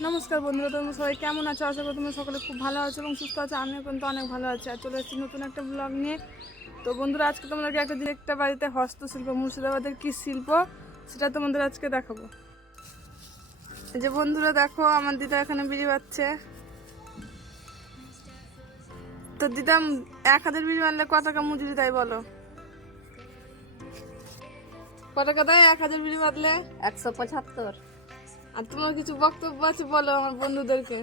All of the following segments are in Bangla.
নমস্কার বন্ধুরা, তোমরা সবাই কেমন আছো? আশা করি তোমরা সকলে খুব ভালো আছো এবং সুস্থ আছো। আমিও কিন্তু অনেক ভালো আছি। আর চলে এসেছি নতুন একটা ব্লগ নিয়ে। তো বন্ধুরা, আজকে তোমাদেরকে একটা বাড়িতে হস্তশিল্প, মুর্শিদাবাদের কী শিল্প সেটা তোমাদের আজকে দেখাবো। এই যে বন্ধুরা দেখো, আমার দিদা এখানে বিড়ি বাজছে। তো দিদা, 1 হাতের বিড়ি মারলে ক টাকা মজুরি দেয় বলো? ক টাকা দেয় 1 হাতের বিড়ি বাঁধলে? 175। আর তোমার কিছু বক্তব্য আছে বলো আমার বন্ধুদেরকে।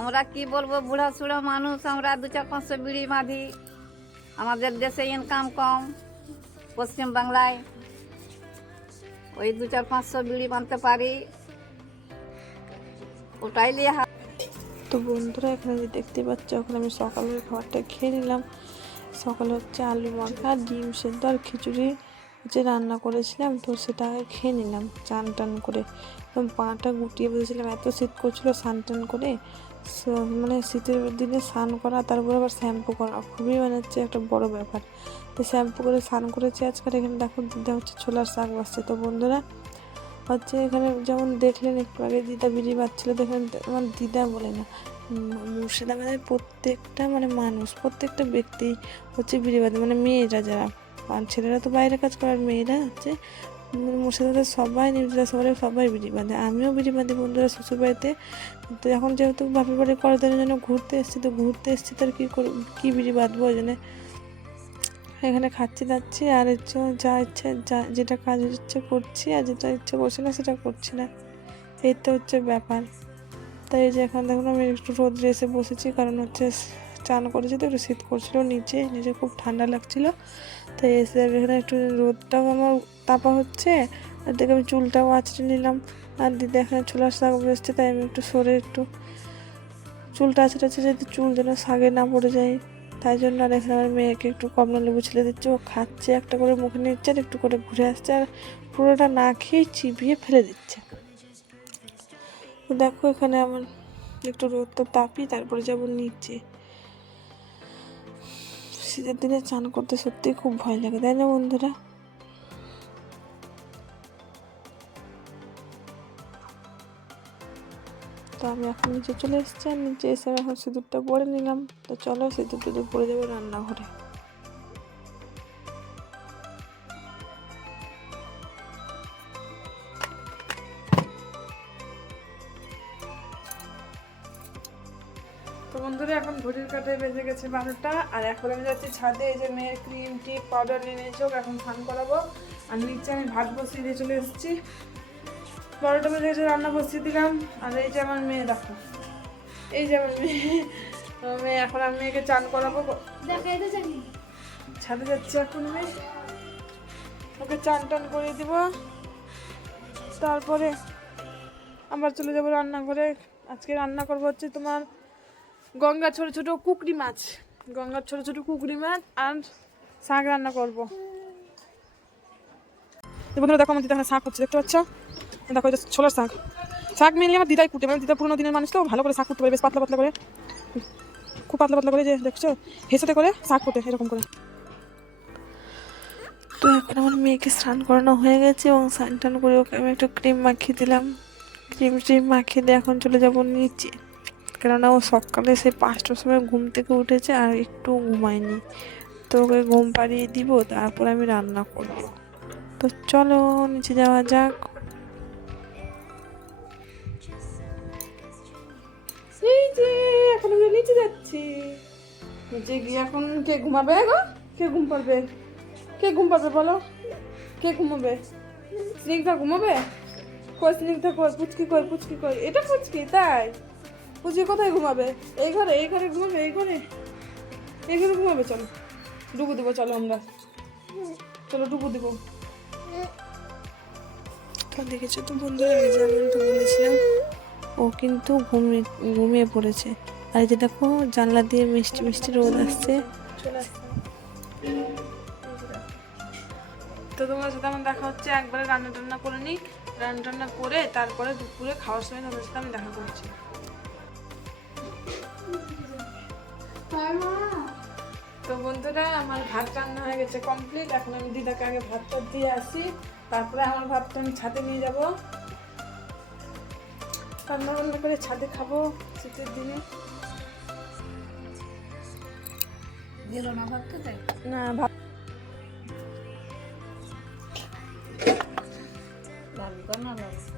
আমরা কি বলবো, বুড়া সুড়া মানুষ, আমরা 2-4-500 বিড়ি বাঁধি। আমাদের দেশে ইনকাম কম, পশ্চিম বাংলায় ওই 2-4-500 বিড়ি বাঁধতে পারি, ওটাই নিয়ে তো বন্ধুরা, এখানে যে দেখতে পাচ্ছ, এখন আমি সকালের খাবারটা খেয়ে নিলাম। সকালে হচ্ছে আলু মাখা, ডিম সেদ্ধ আর খিচুড়ি যে রান্না করেছিলাম, তো সেটা খেয়ে নিলাম চান টান করে। পাটা গুটিয়ে বসেছিলাম, এত শীত করছিল, স্নান টান করে মানে শীতের দিনে স্নান করা, তারপর আবার শ্যাম্পু করা খুবই মানে হচ্ছে একটা বড় ব্যাপার। তো শ্যাম্পু করে স্নান করেছি আজকাল। এখানে দেখো দিদা হচ্ছে ছোলার শাক বাসছে। তো বন্ধুরা হচ্ছে এখানে যেমন দেখলেন একটু আগে দিদা বিড়ি বাজছিল, দেখলেন আমার দিদা বলে না, মুর্শিদাবাদের প্রত্যেকটা মানে মানুষ, প্রত্যেকটা ব্যক্তি হচ্ছে বিড়ি বাঁধে, মানে মেয়েরা যারা, আর ছেলেরা তো বাইরে কাজ করে, আর মেয়েরা হচ্ছে মুর্শিদাবাদের সবাই, নিউজরা সবাই বিড়ি বাঁধে। আমিও বিড়ি বাঁধি বন্ধুরা শ্বশুরবাড়িতে। তো এখন যেহেতু বাপের বাড়ি করার জন্য ঘুরতে এসেছি, তো ঘুরতে এসেছি তার কী বিড়ি বাঁধবো, ওই জন্য এখানে খাচ্ছি দাচ্ছি, আর যা ইচ্ছে যেটা কাজ ইচ্ছে করছি, আর যেটা ইচ্ছে করছি না সেটা করছি না। এই তো হচ্ছে ব্যাপার। তাই এই যে এখন দেখুন আমি একটু রোদ্রে এসে বসেছি, কারণ হচ্ছে চান করেছি তো একটু শীত করছিল, নিচে খুব ঠান্ডা লাগছিল। তাই এসে এখানে একটু রোদটাও আমার তাপা হচ্ছে, আর দেখে আমি চুলটাও আঁচড়ে নিলাম। আর দিদি এখানে ছোলার শাক বসছে, তাই আমি একটু সরে একটু চুলটা আঁচড়ে যাতে চুল যেন শাকে না পড়ে যায়, তাই জন্য। আর এখানে আমার মেয়েকে একটু কমলা লেবু ছিলে দিচ্ছে, ও খাচ্ছে, একটা করে মুখে নিচ্ছে আর একটু করে ঘুরে আসছে, আর পুরোটা না খেয়ে চিবিয়ে ফেলে দিচ্ছে। তো দেখো এখানে আমার একটু রোদটা তাপি, তারপরে যাবো নিচে। শীতের দিনে চান করতে সত্যিই খুব ভয় লাগে, তাই না বন্ধুরা? তো আমি এখন নিচে চলে এসেছি, আর নিচে এসে আমি এখন সিঁদুরটা পরে নিলাম। তো চলো সিঁদুর পরে যাবো রান্নাঘরে। তো বন্ধুরা, এখন ঘড়ির কাঁটায় বেজে গেছে 12টা, আর এখন আমি যাচ্ছি ছাদে। এই যে মেয়ের ক্রিম টিপ পাউডার নিয়ে নিয়েছি, এখন স্নান করাবো। আর নিচে আমি ভাত বসিয়ে দিয়ে চলে এসেছি। 12টা বেজে গেছে, রান্না বসিয়ে দিলাম। আর এই যে আমার মেয়ে দেখো, এই যে আমার মেয়ে এখন আমি মেয়েকে চান করাবো। ছাদে যাচ্ছি এখন আমি, ওকে চান টান করে দিব, তারপরে আবার চলে যাবো রান্নাঘরে। আজকে রান্না করবো হচ্ছে তোমার গঙ্গার ছোট ছোট কুকরি মাছ, আর শাক রান্না করবো। বন্ধুরা দেখো, আমার দিদা শাক হচ্ছে, দেখতে পাচ্ছ? দেখো এটা ছোলার শাক মেনলি আমার দিদাই কুটে, মানে দিদা পুরোনো দিনের মানুষ তো ভালো করে শাক কুটতে পারে, বেশ পাতলা পাতলা করে, খুব পাতলা পাতলা করে, যে দেখছো হেসেতে করে শাক কুটে এরকম করে। তো এখন আমার মেয়েকে স্নান করানো হয়ে গেছে, এবং স্নান টান করে ওকে আমি একটু ক্রিম মাখিয়ে দিলাম। ক্রিম মাখিয়ে দিয়ে এখন চলে যাবো নিচে, কেননা ও সকালে সেই 5টার সময় ঘুম থেকে উঠেছে আর একটু ঘুমায়নি। তো ওকে ঘুম পাড়িয়ে দিব, তারপর আমি রান্না করব। তো চলো নিচে যাওয়া যাক। এই যে এখন আমরা নিচে যাচ্ছি, নিচে গিয়ে এখন কে ঘুমাবে গো? কে ঘুম পারবে বলো? কে ঘুমাবে? স্নিগ্ধা ঘুমাবে? কই স্নিগ্ধা, কই পুচকি, কই এটা পুচকি? তাই পুচকি কোথায় ঘুমাবে? এই ঘরে ঘুমাবে, এই ঘরে ঘুমাবে। চলো ডুবু দেবো, চলো ডুবু দেবো। তো দেখেছো তো বন্ধুরা, যেমন তো বলেছিলাম, ও কিন্তু ঘুমিয়ে পড়েছে। আর এই যে দেখো জানলা দিয়ে মিষ্টি মিষ্টি রোদ আসছে। তো তোমার সাথে আমার দেখা হচ্ছে একবারে রান্না করে নিই, রান্না করে তারপরে দুপুরে খাওয়ার সময় তোমার সাথে আমি দেখা করছি। তো বন্ধুরা, আমার ভাত রান্না হয়ে গেছে কমপ্লিট। এখন আমি দিদাকে আগে ভাতটা দিয়ে আসি, তারপরে আমার ভাতটা আমি ছাদে নিয়ে যাব। রান্না বান্না করে ছাদে খাবো শীতের দিনে। দিল না ভাত খেতে? না ভাব লাগবে না লাগবে।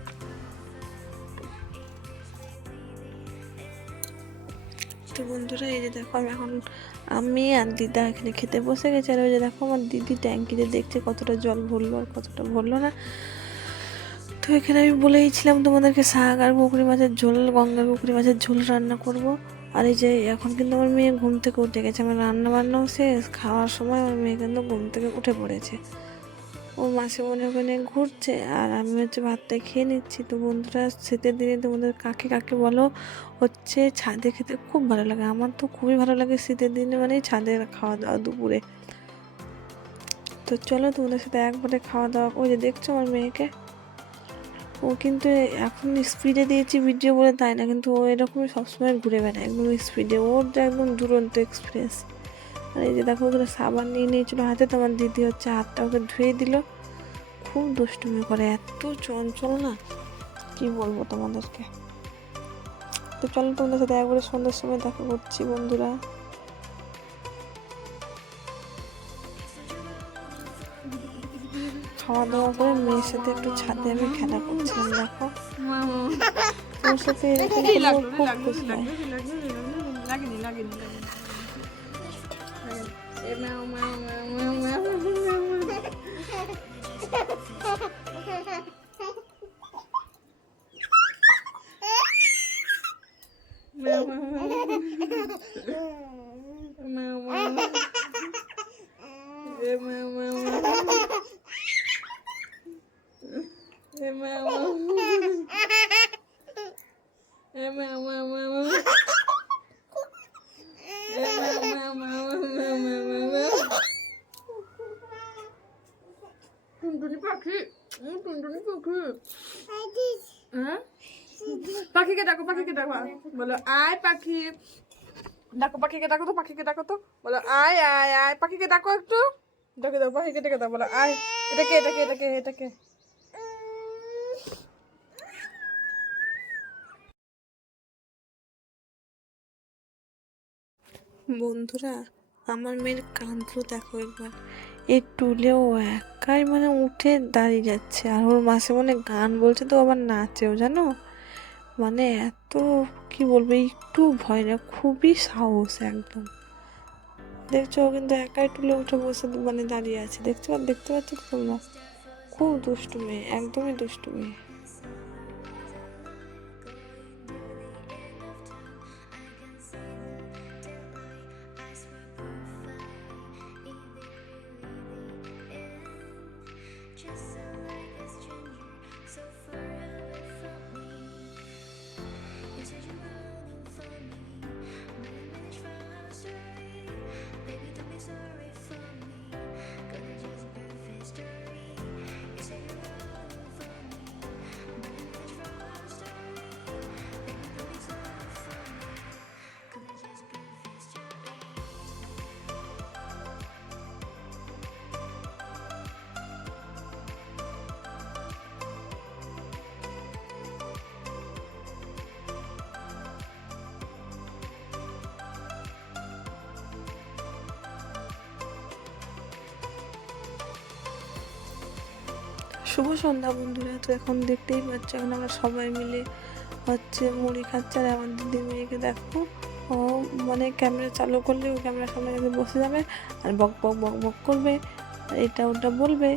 তো বন্ধুরা এই যে দেখো আমি আর দিদা এখানে খেতে বসে গেছে। আর ওই যে দেখো আমার দিদি ট্যাঙ্কিতে দেখছে কতটা জল ভরলো আর কতটা ভরলো না। তো এখানে আমি বলেইছিলাম তোমাদেরকে শাক আর পুকুরি মাছের ঝোল, গঙ্গার পুকুরি মাছের ঝোল রান্না করব। আর এই যে এখন কিন্তু আমার মেয়ে ঘুম থেকে উঠে গেছে, আমার রান্না বান্নাও শেষ, খাওয়ার সময় আমার মেয়ে কিন্তু ঘুম থেকে উঠে পড়েছে। ও মাসে মনে ওখানে ঘুরছে আর আমি হচ্ছে ভাতটা খেয়ে নিচ্ছি। তো বন্ধুরা শীতের দিনে তোমাদের কাকে কাকে বলো হচ্ছে ছাদে খেতে খুব ভালো লাগে। আমার তো খুবই ভালো লাগে শীতের দিনে, মানে ছাদে খাওয়া দাওয়া দুপুরে। তো চলো তোমাদের সাথে একবারে খাওয়া দাওয়া। ওই যে দেখছো আমার মেয়েকে, ও কিন্তু এখন স্পিডে দিয়েছি ভিডিও বলে তাই না, কিন্তু ও এরকমই সবসময় ঘুরে বেড়ায় একদম স্পিডে, ওর তো একদম দুরন্ত এক্সপিরিয়েন্স। আর এই যে দেখো ওখানে সাবান নিয়ে নিয়েছিল হাতে, তো আমার দিদি হচ্ছে হাতটা ওকে ধুয়ে দিল। খুব দুষ্টুমি করে, এত চঞ্চল না কি বলবো তোমাদেরকে। তো চলো তোমাদের সাথে একবারে সন্ধ্যার সময় দেখা করছি বন্ধুরা। খাওয়া দাওয়া করে মেয়ের সাথে একটু ছাদে আমি খেলা করছিলাম। দেখো ওর সাথে এরকম করলে ও খুব খুশি হয়। টুনটুনি পাখি, টুনটুনি পাখি, হ্যাঁ পাখিকে ডাকো, পাখিকে ডাকো, বলো আয় পাখি, ডাকো পাখিকে, ডাকো তো, পাখিকে ডাকো তো, বলো আয় আয় আয়, পাখিকে ডাকো একটু, ডেকে দাও পাখিকে, ডেকে দাও, বলো আয়। এটাকে এটাকে এটাকে এটাকে বন্ধুরা আমার মেয়ের কাণ্ডগুলো দেখো একবার, এই টুলে ও একাই মানে উঠে দাঁড়িয়ে যাচ্ছে। আর ওর মাসে মনে গান বলছে তো আবার নাচেও জানো, মানে এত কি বলবো, একটু ভয় না, খুবই সাহস একদম। দেখছো ও কিন্তু একাই টুলে উঠে বসে মানে দাঁড়িয়ে আছে, দেখছো, দেখতে পাচ্ছ তো তোমরা, খুব দুষ্টু মেয়ে, একদমই দুষ্টু মেয়ে। শুভ সন্ধ্যা বন্ধুরা। তো এখন দেখতেই পাচ্ছ এখন আমরা সবাই মিলে হচ্ছে মুড়ি খাচ্ছে। আর আমার দিদির মেয়েকে দেখো, ও মানে ক্যামেরা চালু করলে ও ক্যামেরার সামনে গিয়ে বসে যাবে আর বক বক বক বক করবে, আর এটা ওটা বলবে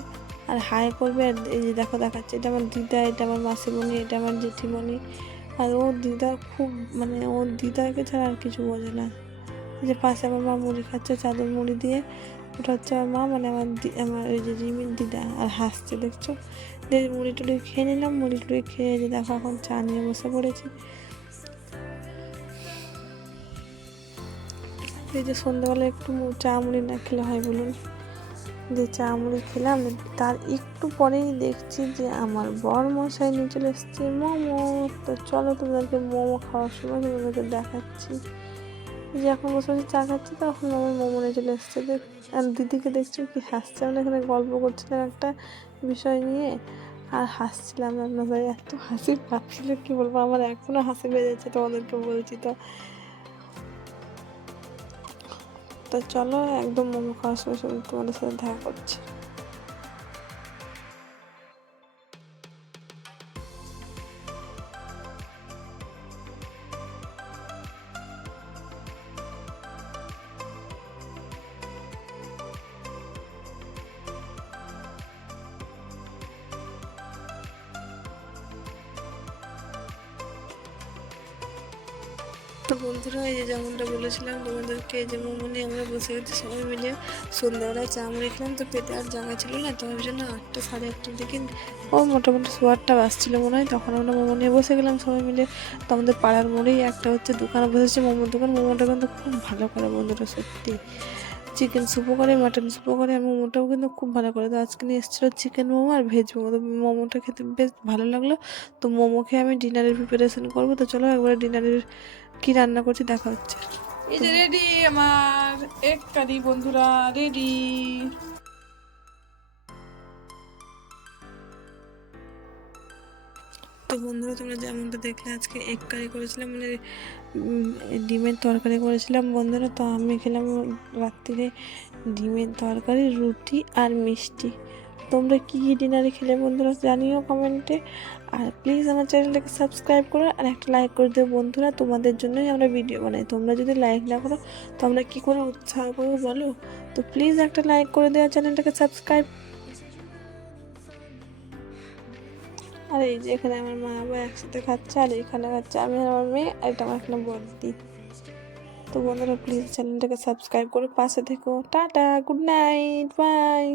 আর হাই করবে। আর এই যে দেখো দেখাচ্ছে, এটা আমার দিদা, এটা আমার মাসিমণি, এটা আমার জেঠিমণি। আর ও দিদা খুব মানে ওর দিদাকে ছাড়া আর কিছু বোঝে না। এই যে পাশে আমার মা মুড়ি খাচ্ছে চাদর মুড়ি দিয়ে, ওটা হচ্ছে আমার মা, মানে আমার ওই যে রিমির দিদা, আর হাসছে দেখছো। দিয়ে মুড়ি টুড়ি খেয়ে নিলাম, মুড়ি টুড়ি খেয়ে যে দেখো এখন চা নিয়ে বসে পড়েছি। এই যে সন্ধ্যাবেলা একটু চা মুড়ি না খেলে হয় বলুন, যে চা মুড়ি খেলাম। তার একটু পরেই দেখছি যে আমার বর মশাই নিয়ে চলে এসছে মোমো। তো চলো তোমাদেরকে মোমো খাওয়ার সময় তোমাদেরকে দেখাচ্ছি। যে এখন বসে বসে চা খাচ্ছি, তখন আমার মোমো নিয়ে চলে এসছে। আর দিদিকে দেখছো কি হাসছে, আমরা এখানে গল্প করছিলাম একটা বিষয় নিয়ে। আর হাসছিলাম রান্নাঘরে, এত হাসি পাচ্ছিল কি বলবো, আমার এখনো হাসি পেয়ে যাচ্ছে তোমাদেরকে বলছি। তো তো চলো একদম মোমো খাওয়ার সময় সময় তোমাদের সাথে দেখা করছি। তো বন্ধুরা, এই যে যেমনটা বলেছিলাম তোমাদেরকে, এই যে মোমো নিয়ে আমরা বসে গেছি সবাই মিলে। সন্ধ্যাবেলায় চা মুড়ি খেলাম, তো পেটে আর জায়গা ছিল না, তো ওই জন্য 8টা সাড়ে 8টার দিকে ও মোটামুটি 8টা বাজছিল মনে হয়, তখন আমরা মোমো নিয়ে বসে গেলাম সবাই মিলে। তো আমাদের পাড়ার মোড়েই একটা হচ্ছে দোকানে বসেছে মোমোর দোকান। মোমোটা কিন্তু খুব ভালো করে বন্ধুরা, সত্যি চিকেন স্যুপও করে, মাটন স্যুপও করে, আর মোমোটাও কিন্তু খুব ভালো করে। তো আজকে নিয়ে এসেছিলো চিকেন মোমো আর ভেজ মোমো। তো মোমোটা খেতে বেশ ভালো লাগলো। তো মোমো খেয়ে আমি ডিনারের প্রিপারেশন করবো। তো চলো একবার ডিনারের কি রান্না করছি দেখা হচ্ছে। এই যে রেডি আমার এক কারি বন্ধুরা, রেডি। তো বন্ধুরা, তোমরা যেমনটা দেখলে আজকে এগ কারি করেছিলাম, মানে ডিমের তরকারি করেছিলাম বন্ধুরা। তো আমি খেলাম রাত্রিরে ডিমের তরকারি, রুটি আর মিষ্টি। তোমরা কী কী ডিনারে খেলে বন্ধুরা জানিও কমেন্টে। আর প্লিজ আমার চ্যানেলটাকে সাবস্ক্রাইব করো আর একটা লাইক করে দেবো বন্ধুরা, তোমাদের জন্যই আমরা ভিডিও বানাই। তোমরা যদি লাইক না করো তো আমরা কী করে উৎসাহ করবো বলো। তো প্লিজ একটা লাইক করে দেওয়া, চ্যানেলটাকে সাবস্ক্রাইব। আর এই যে এখানে আমার মা বাবা একসাথে খাচ্ছে, আর এখানে খাচ্ছে আমি আর আমার মেয়ে, আর এটা আমার এখানে বড়দি। তো বন্ধুরা প্লিজ চ্যানেলটাকে সাবস্ক্রাইব করে পাশে থেকো। টাটা, গুড নাইট, বাই।